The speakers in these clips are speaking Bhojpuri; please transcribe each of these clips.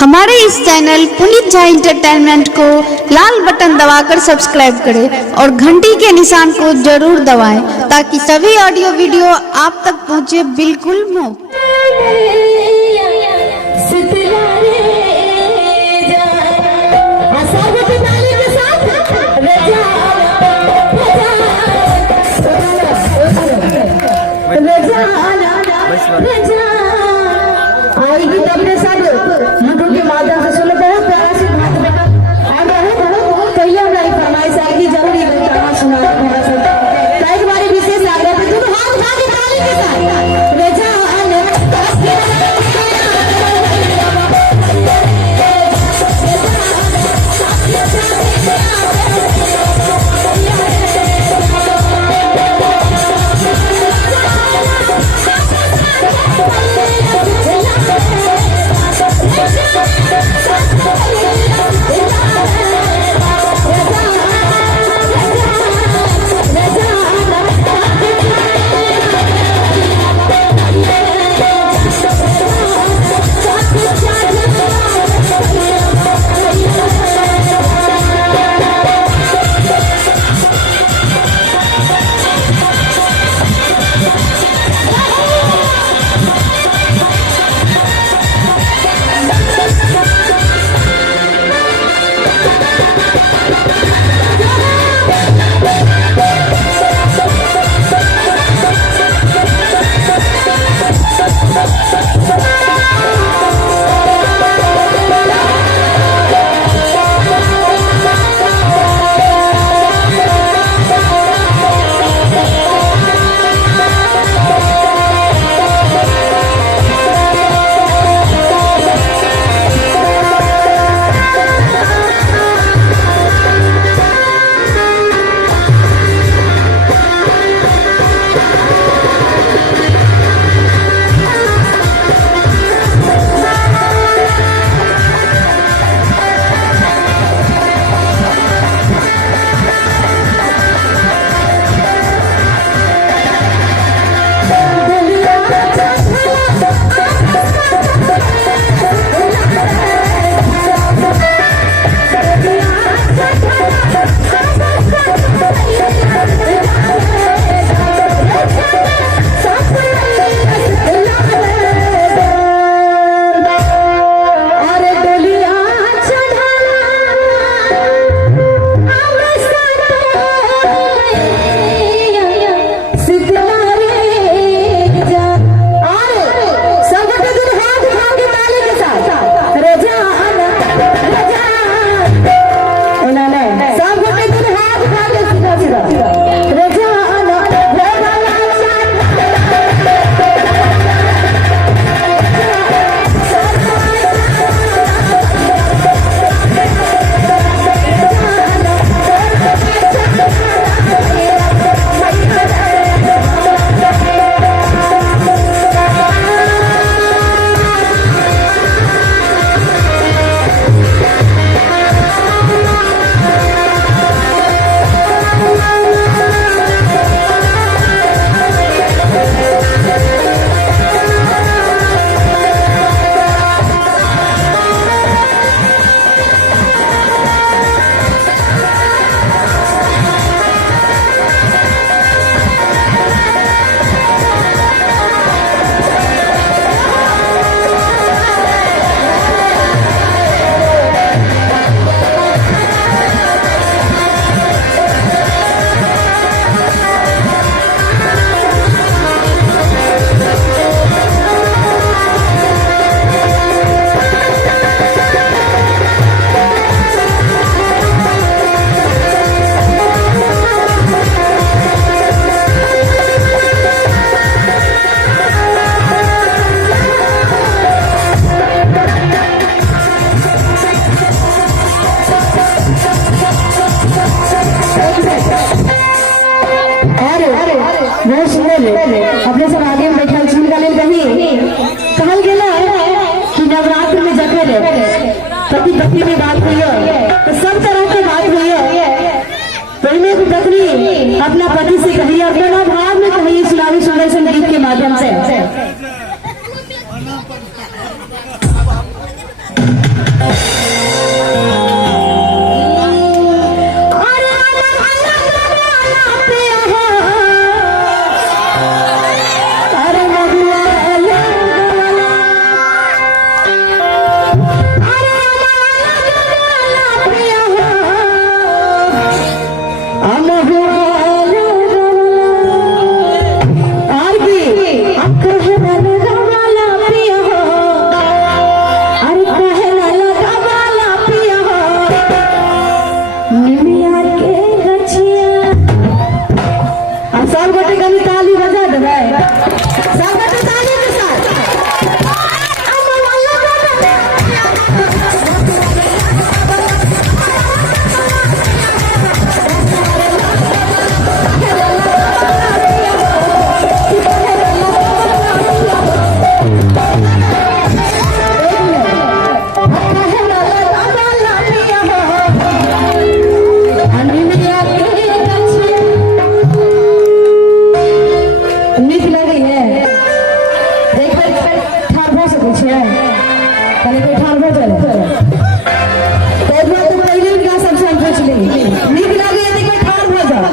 हमारे इस चैनल पुनीत झा एंटरटेनमेंट को लाल बटन दबाकर सब्सक्राइब करें और घंटी के निशान को जरूर दबाएं ताकि सभी ऑडियो वीडियो आप तक पहुंचे बिल्कुल मुफ्त। आएगी तो अपने साथ यूट्यूब के माध्यम से सुन बहुत प्यार से बात बेटा पहले हमारी फरमाइश आएगी जरूरी गाना सुना थोड़ा सा एक बारी विशेष आ गया तो तुम हाथ उठा के ताली के साथ रेजा अपने सब आगे में बैठा झूल का लेल कहीं कहल गेला कि नवरात्र में जब पति पत्नी में बात हुई तो सब तरह की बात हुई है। पहले तो पत्नी अपना पति से कही और बिना भाव में कही सुनावी सुंदर संगीत के माध्यम से अरे कोई ठाड़ हो जाए तो पहले उनका सबसे हम पूछ ली नीक लागे यदि कोई ठाड़ हो जाए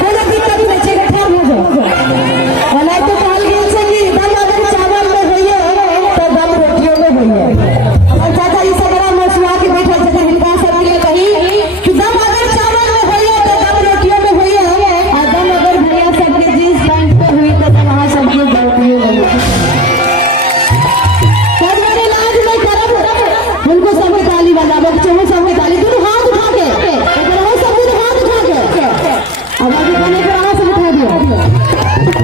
कोनो दिक्कत नहीं छै ठाड़ हो जाए और नहीं तो कहल गेल छै कि दम अगर चावल में होइए तो दम रोटियों में होइए। और चाचा जी सब बड़ा मसुआ के बैठल छथिन हिनका सब के कही कि दम अगर चावल में होइए तो दम रोटियों में होइए और दम अगर भैया सबके जींस पैंट पे हुई तो वहां सबके रोटियों में उनको सबके ताली बजाबे चाहो सबके ताली दोनों हाथ उठा के वो सब हाथ उठा के अब आगे बने पर हाथ उठा दिया।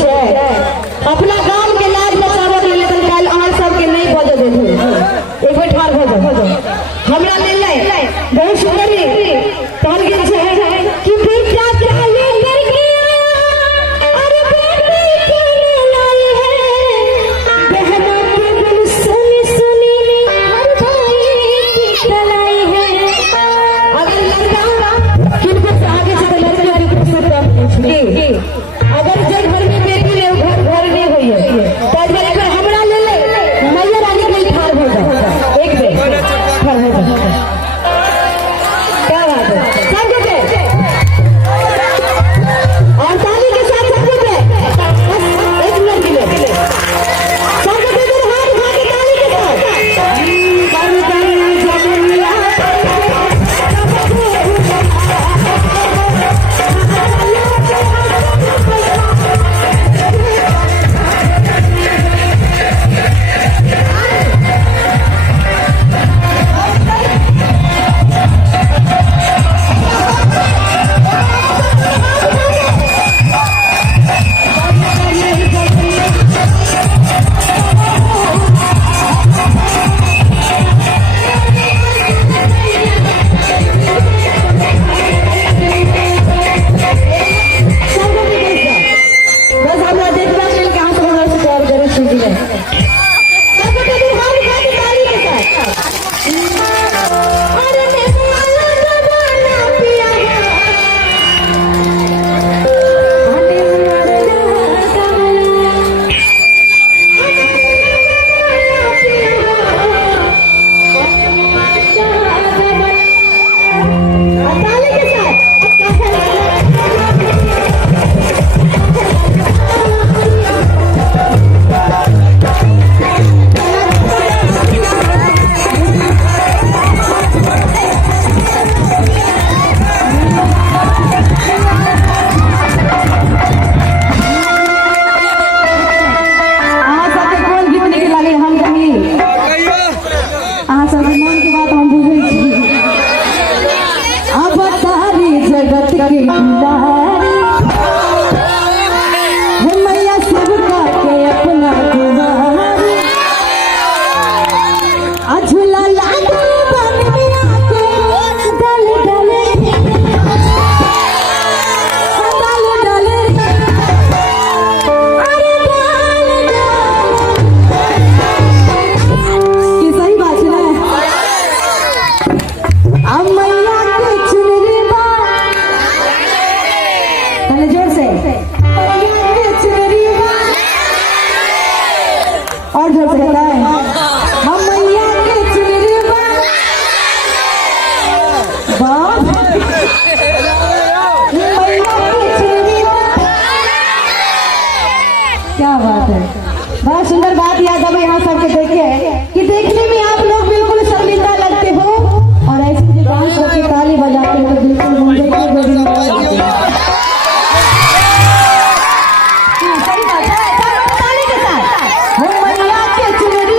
अपना गांव के लाज बचावे के लिए कल अहाँ सबके नहीं बजे देबू एक बेर ठाड़ हो जाओ हमरा ले ले बहुत सुंदर कहल गेल छै कि बेटा चाहे लड़कियां अरे बेटी के लाई है बहना के दिल सुनी सुनी हर भाई की लाई है। अगर लड़का किनको आगे से लड़कियों की पूछे अगर जो घर में बेटी ले घर नहीं हुई है से और जोर से बताए हम मैया के चुनरी बाप मैया के चुनरी क्या बात है। बहुत सुंदर बात याद अब यहाँ सबके देखे कि देखने में आप लोग बिल्कुल शर्मिंदा लगते हो और ऐसे जो डांस करके ताली बजाते हो तो बिल्कुल मुझे सही बात है। ताली के साथ हम मैया के चुनरी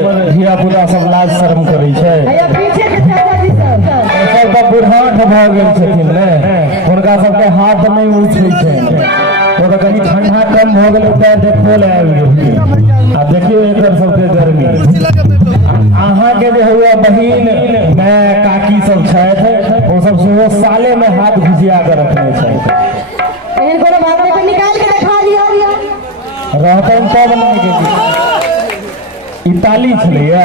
धिया पुता सब लाज शर्म करै छै। या पीछे के चाचा जी सब सब तऽ बुढ़ाठ भऽ गेल छथिन ने, हुनका सबके हाथ नहीं उठै छै। तो कनी ठंडा कम भऽ गेलै तऽ देखो ले आबि गेलियै। आ देखियो एकर सबके गर्मी। अहाँ के जे हुआ बहिन माय काकी सब छथि, ओ सब सेहो साले में हाथ घुसिया के रखने छथि। एहन कोनो बात नहीं, निकाल के दिखा दिया। रहतन तब नहीं गेली। ई ताली छलैया,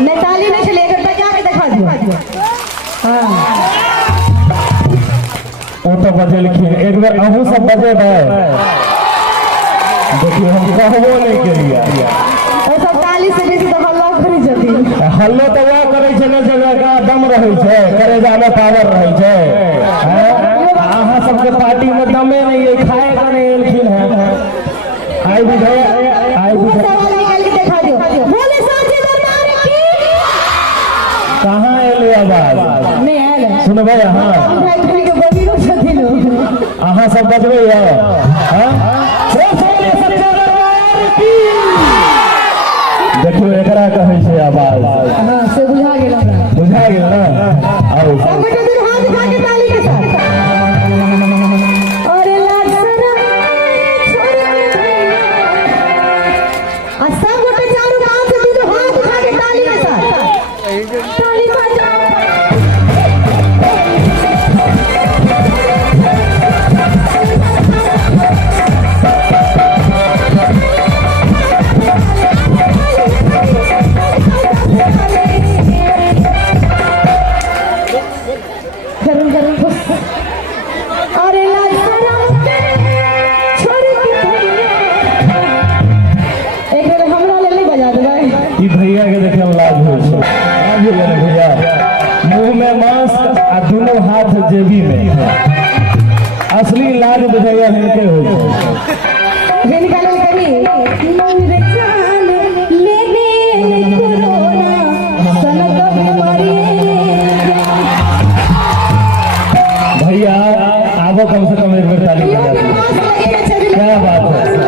नेताली नहीं चले, एक बजा के दिखा दियो। हाँ ओ तो बजेलखिन, एक बेर अहूँ सब बजेबै। देखिए हम कहबो नहीं केलिए। और सब ताली से बेसी तो हल्ला करै छथिन। हल्लो तो वह करे छै ने जगह दम रहे छै, करेजा में पावर रहे छै। अहाँ सबके पार्टी में दमे नहीं है, खाए का नहीं एलखिन है। आई विधेयक आई वो विधेयक सवाल निकाल के दिखा दियो। बोले साची दरबार की कहाँ एले आवाज नहीं आयल। सुनबै अहाँ? भाई के बबीरो छथिन। अहाँ सब बजबै यऽ? बोले सच्चे दरबार की। देखियो एकरा कहै छै आवाज। हां से बुझा गेल हमरा। बुझा गेल ना? आओ सब गोटे दूर हाथ उठा के ताली के साथ। अरे लाजरा छोड़ के आ सब गोटे चारों हाथ से दूर हाथ उठा के ताली के साथ। ताली बजाओ। गरम गरम खुश। अरे लाजरा छोड़ के एक बेर हमरा ले नहीं बजा देबै। ई भैया के देखे में लाज हो छै। लाज हो ने भैया, मुंह में मास्क आ दोनों हाथ जेबी में। असली लाज भैया हिनके हो छै। वे निकाल के कही मेरे जान लेने कोरोना सनक बीमारी। भैया आबो कम से कम एक बेर ताली बजा दीजिए। क्या बात है।